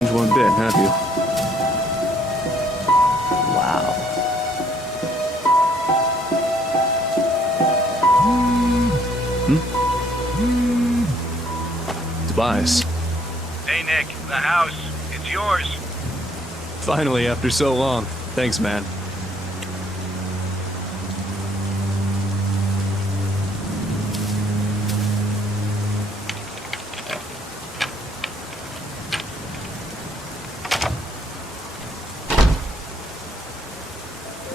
One bit, have you? Wow. Tobias. Hey Nick, the house. It's yours. Finally, after so long. Thanks, man.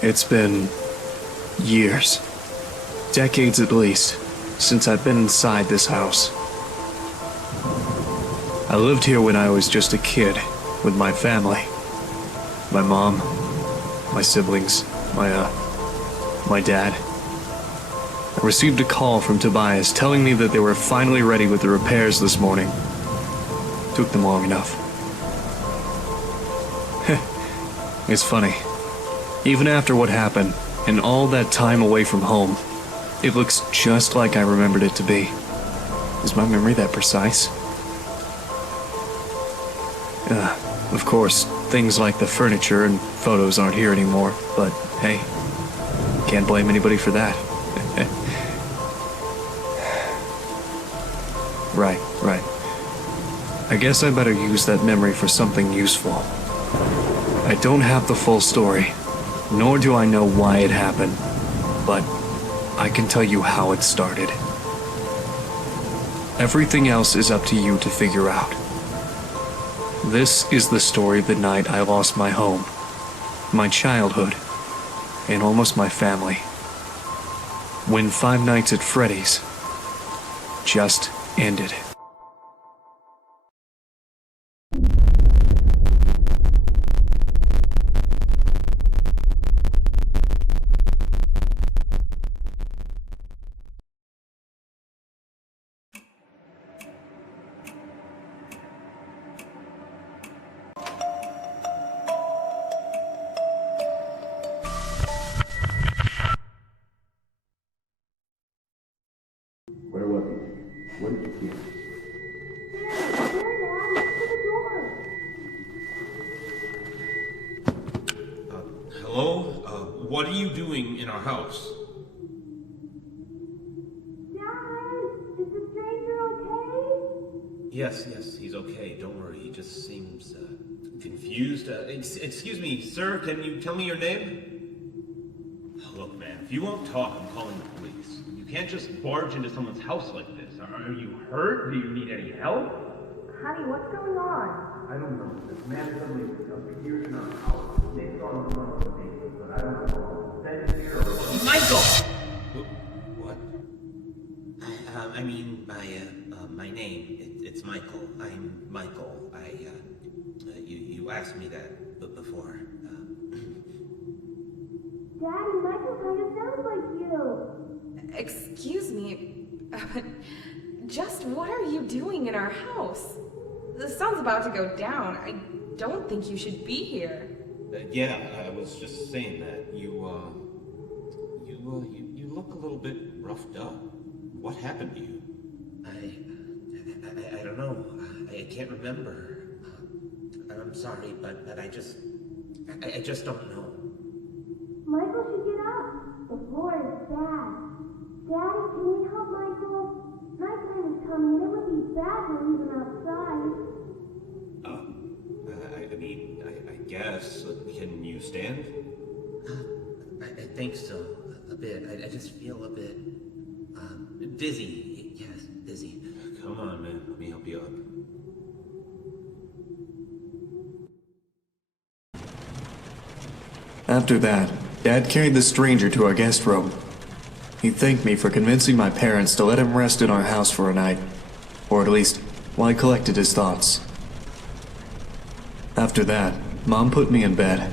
It's been years, decades at least, since I've been inside this house. I lived here when I was just a kid, with my family. My mom, my siblings, my dad. I received a call from Tobias telling me that they were finally ready with the repairs this morning. Took them long enough. It's funny. Even after what happened, and all that time away from home, it looks just like I remembered it to be. Is my memory that precise? Of course, things like the furniture and photos aren't here anymore, but hey, can't blame anybody for that. Right. I guess I better use that memory for something useful. I don't have the full story, nor do I know why it happened, but I can tell you how it started. Everything else is up to you to figure out. This is the story of the night I lost my home, my childhood, and almost my family. When Five Nights at Freddy's just ended. Where was he? What did you see? Hello? What are you doing in our house? Dad, is the stranger okay? Yes, he's okay. Don't worry. He just seems confused. Excuse me, sir. Can you tell me your name? Look, man, if you won't talk, I'm calling the police. You can't just barge into someone's house like this. Are you hurt? Do you need any help? Honey, what's going on? I don't know. This man suddenly appeared in our house. Nick's on the front of the table, but I don't know. Send him here or... Michael! What? My name, it's Michael. I'm Michael. You asked me that before. Daddy, Michael kind of sounds like you. Excuse me, just what are you doing in our house? The sun's about to go down. I don't think you should be here. Yeah, I was just saying that. You look a little bit roughed up. What happened to you? I don't know. I can't remember. I'm sorry, but I just don't know. Michael should get up. The floor is bad. Daddy, can we help Michael? Nighttime is coming, and it would be bad to leave him outside. I guess. Can you stand? I think so. A bit. I just feel a bit dizzy. Yes, dizzy. Come on, man. Let me help you up. After that, Dad carried the stranger to our guest room. He thanked me for convincing my parents to let him rest in our house for a night, or at least while he collected his thoughts. After that, Mom put me in bed.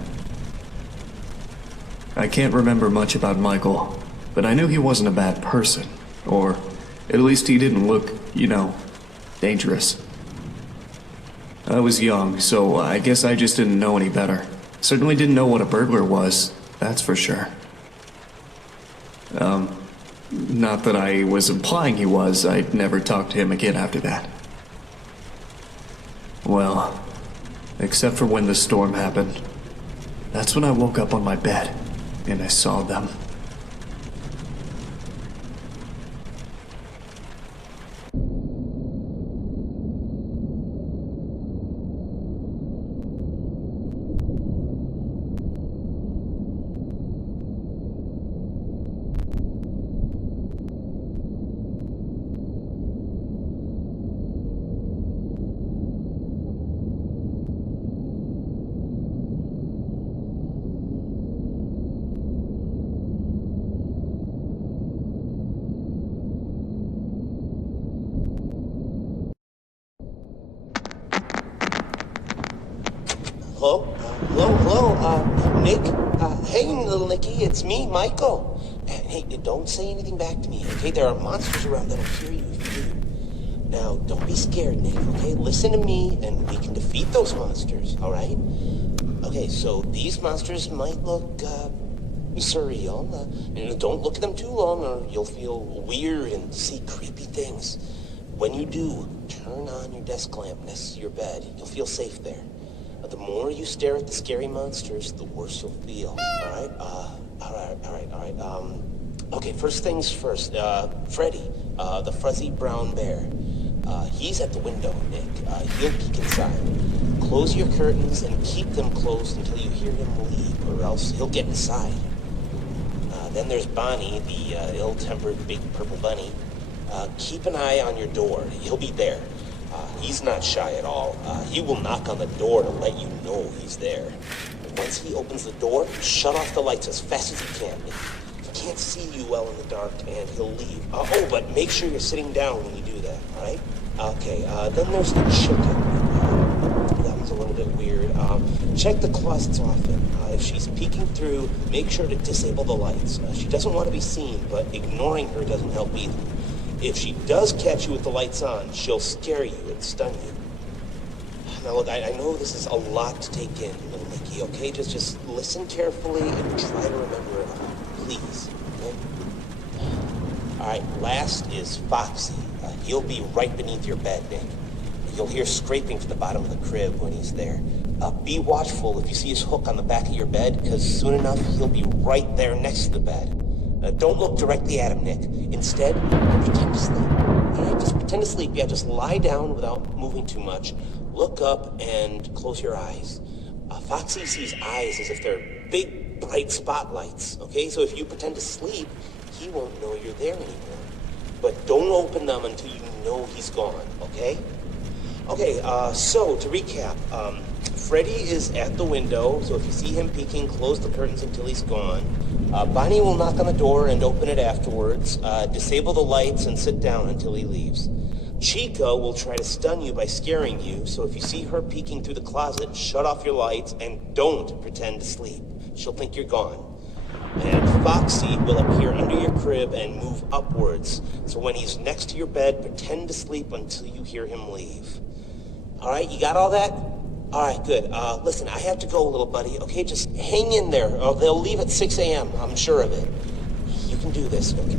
I can't remember much about Michael, but I knew he wasn't a bad person, or at least he didn't look, dangerous. I was young, so I guess I just didn't know any better. Certainly didn't know what a burglar was, that's for sure. Not that I was implying he was. I'd never talked to him again after that. Well, except for when the storm happened. That's when I woke up on my bed, and I saw them. Hello? Hello? Nick? Hey, little Nicky, it's me, Michael. Hey, don't say anything back to me, okay? There are monsters around that'll hear you if you do. Now, don't be scared, Nick, okay? Listen to me, and we can defeat those monsters, all right? Okay, so these monsters might look, surreal. Don't look at them too long, or you'll feel weird and see creepy things. When you do, turn on your desk lamp next to your bed. You'll feel safe there. The more you stare at the scary monsters, the worse you'll feel. All right. Okay, first things first. Freddy, the fuzzy brown bear. He's at the window, Nick. He'll peek inside. Close your curtains and keep them closed until you hear him leave, or else he'll get inside. Then there's Bonnie, the ill-tempered big purple bunny. Keep an eye on your door. He'll be there. He's not shy at all. He will knock on the door to let you know he's there. Once he opens the door, shut off the lights as fast as you can. He can't see you well in the dark, and he'll leave. But make sure you're sitting down when you do that, all right? Okay, then there's the chicken. That one's a little bit weird. Check the closets often. If she's peeking through, make sure to disable the lights. She doesn't want to be seen, but ignoring her doesn't help either. If she does catch you with the lights on, she'll scare you and stun you. Now look, I know this is a lot to take in, little Nicky, okay? Just listen carefully and try to remember it all, please, okay? Alright, last is Foxy. He'll be right beneath your bed, Nick. You'll hear scraping from the bottom of the crib when he's there. Be watchful if you see his hook on the back of your bed, because soon enough he'll be right there next to the bed. Don't look directly at him, Nick. Instead, pretend to sleep. All right, just pretend to sleep. Yeah, just lie down without moving too much. Look up and close your eyes. Foxy sees eyes as if they're big, bright spotlights, okay? So if you pretend to sleep, he won't know you're there anymore. But don't open them until you know he's gone, okay? Okay, so to recap, Freddy is at the window, so if you see him peeking, close the curtains until he's gone. Bonnie will knock on the door and open it afterwards. Disable the lights and sit down until he leaves. Chica will try to stun you by scaring you, so if you see her peeking through the closet, shut off your lights and don't pretend to sleep. She'll think you're gone. And Foxy will appear under your crib and move upwards, so when he's next to your bed, pretend to sleep until you hear him leave. All right, you got all that? All right, good. Listen, I have to go, little buddy, okay? Just hang in there. They'll leave at 6 a.m., I'm sure of it. You can do this, okay?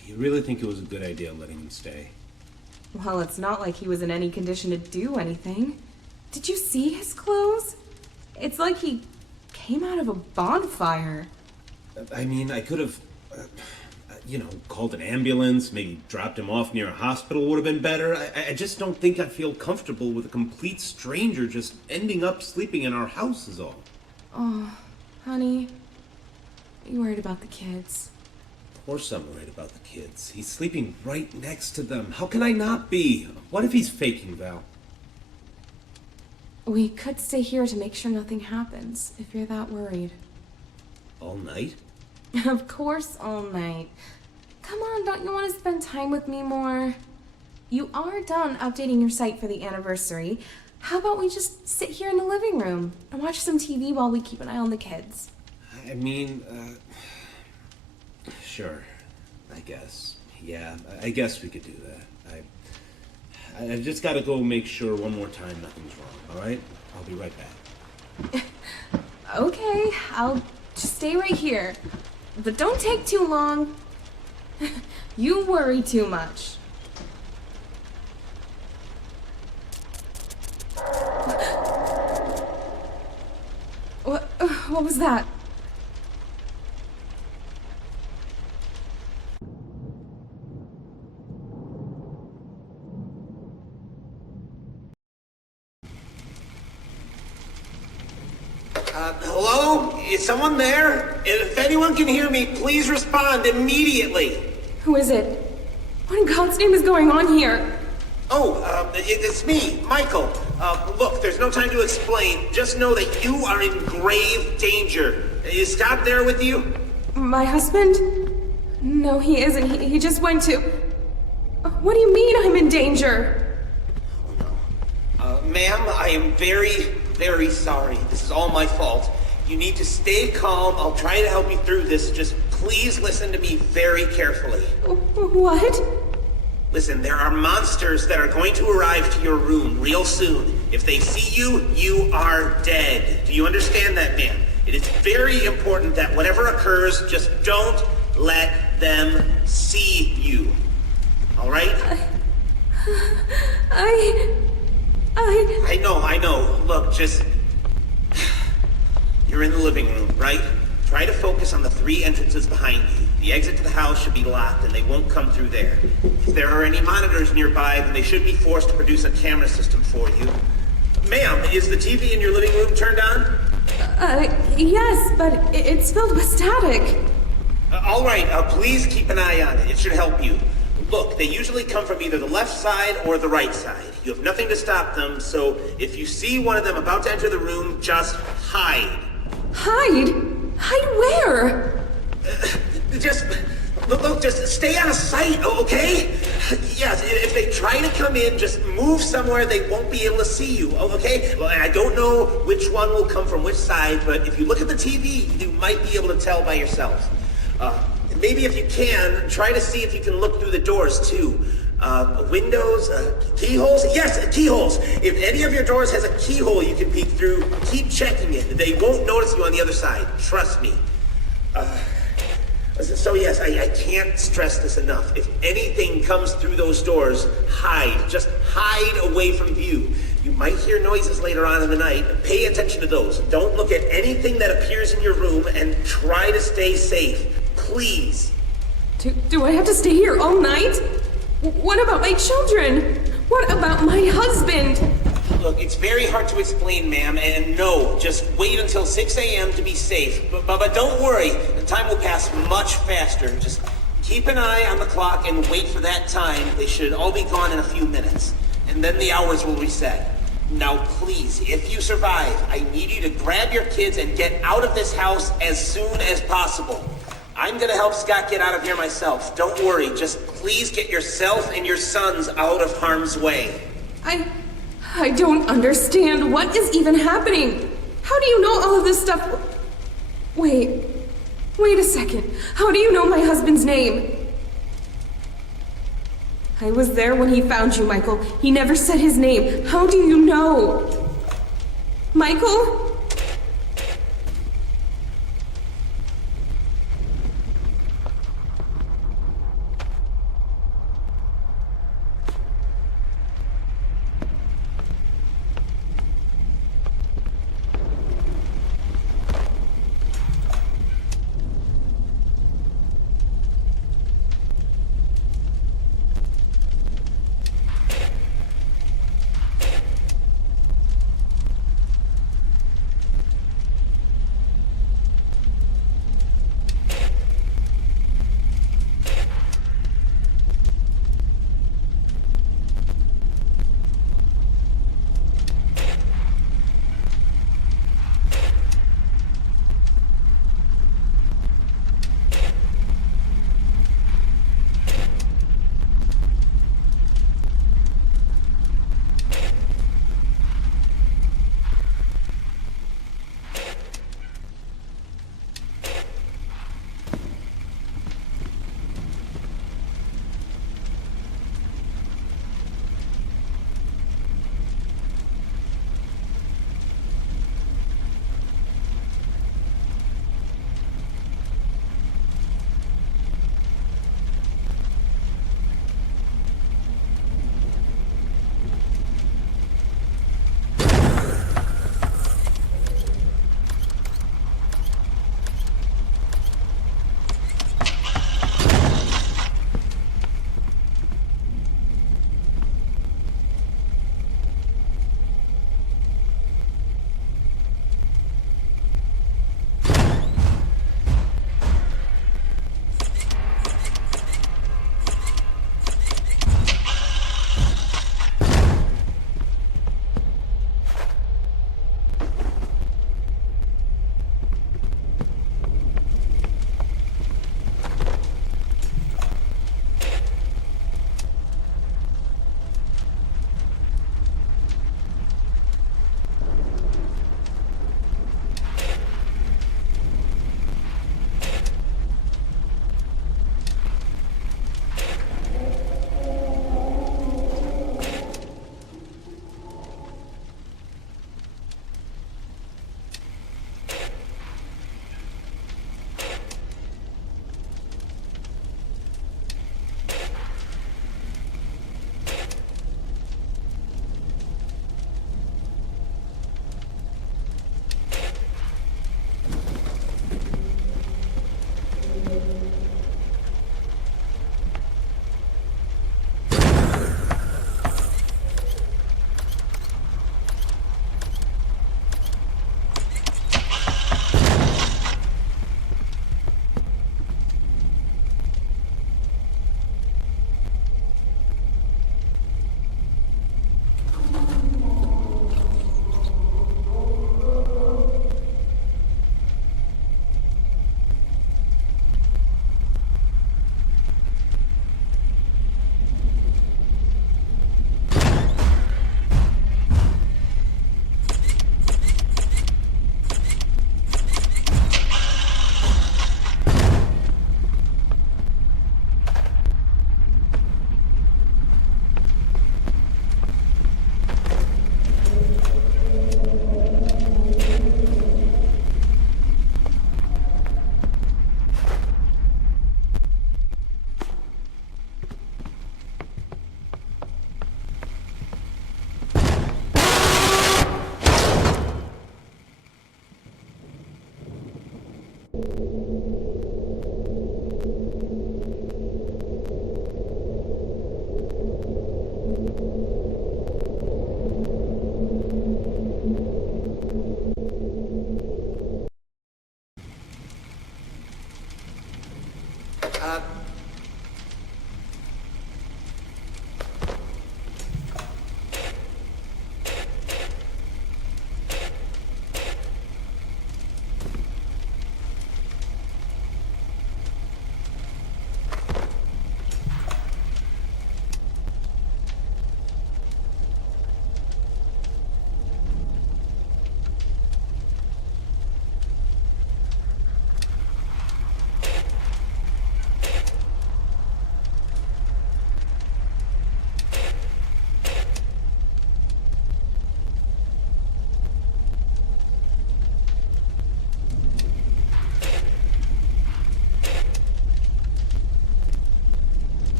Do you really think it was a good idea letting him stay? Well, it's not like he was in any condition to do anything. Did you see his clothes? It's like he came out of a bonfire. I mean, I could have, called an ambulance, maybe dropped him off near a hospital would have been better. I just don't think I feel comfortable with a complete stranger just ending up sleeping in our house is all. Oh, honey, are you worried about the kids? Of course I'm worried about the kids. He's sleeping right next to them. How can I not be? What if he's faking, Val? We could stay here to make sure nothing happens, if you're that worried. All night? Of course, all night. Come on, don't you want to spend time with me more? You are done updating your site for the anniversary. How about we just sit here in the living room and watch some TV while we keep an eye on the kids? I mean, sure. I guess. Yeah, I guess we could do that. I've just got to go make sure one more time nothing's wrong, all right? I'll be right back. Okay, I'll just stay right here. But don't take too long. You worry too much. What was that? Hello? Is someone there? If anyone can hear me, please respond immediately. Who is it? What in God's name is going on here? It's me, Michael. Look, there's no time to explain. Just know that you are in grave danger. Is Scott there with you? My husband? No, he isn't. He just went to... What do you mean I'm in danger? Ma'am, I am very, very sorry. This is all my fault. You need to stay calm. I'll try to help you through this. Just please listen to me very carefully. What? Listen, there are monsters that are going to arrive to your room real soon. If they see you, you are dead. Do you understand that, ma'am? It is very important that whatever occurs, just don't let them see you. All right? I know. Look, just... You're in the living room, right? Try to focus on the 3 entrances behind you. The exit to the house should be locked, and they won't come through there. If there are any monitors nearby, then they should be forced to produce a camera system for you. Ma'am, is the TV in your living room turned on? Yes, but it's filled with static. All right, please keep an eye on it. It should help you. Look, they usually come from either the left side or the right side. You have nothing to stop them, so if you see one of them about to enter the room, just hide. Hide? Hide where? Just stay out of sight, okay? Yes, if they try to come in, just move somewhere they won't be able to see you, okay? Well, I don't know which one will come from which side, but if you look at the TV, you might be able to tell by yourself. Maybe if you can, try to see if you can look through the doors, too. Windows, keyholes? Yes, keyholes. If any of your doors has a keyhole you can peek through, keep checking it. They won't notice you on the other side. Trust me. So yes, I can't stress this enough. If anything comes through those doors, hide. Just hide away from view. You might hear noises later on in the night. Pay attention to those. Don't look at anything that appears in your room and try to stay safe. Please. Do I have to stay here all night? What about my children? What about my husband? Look, it's very hard to explain, ma'am, and no, just wait until 6 a.m. to be safe. But don't worry, the time will pass much faster. Just keep an eye on the clock and wait for that time. They should all be gone in a few minutes, and then the hours will reset. Now, please, if you survive, I need you to grab your kids and get out of this house as soon as possible. I'm gonna help Scott get out of here myself. Don't worry, just please get yourself and your sons out of harm's way. I don't understand. What is even happening? How do you know all of this stuff? Wait a second. How do you know my husband's name? I was there when he found you, Michael. He never said his name. How do you know? Michael?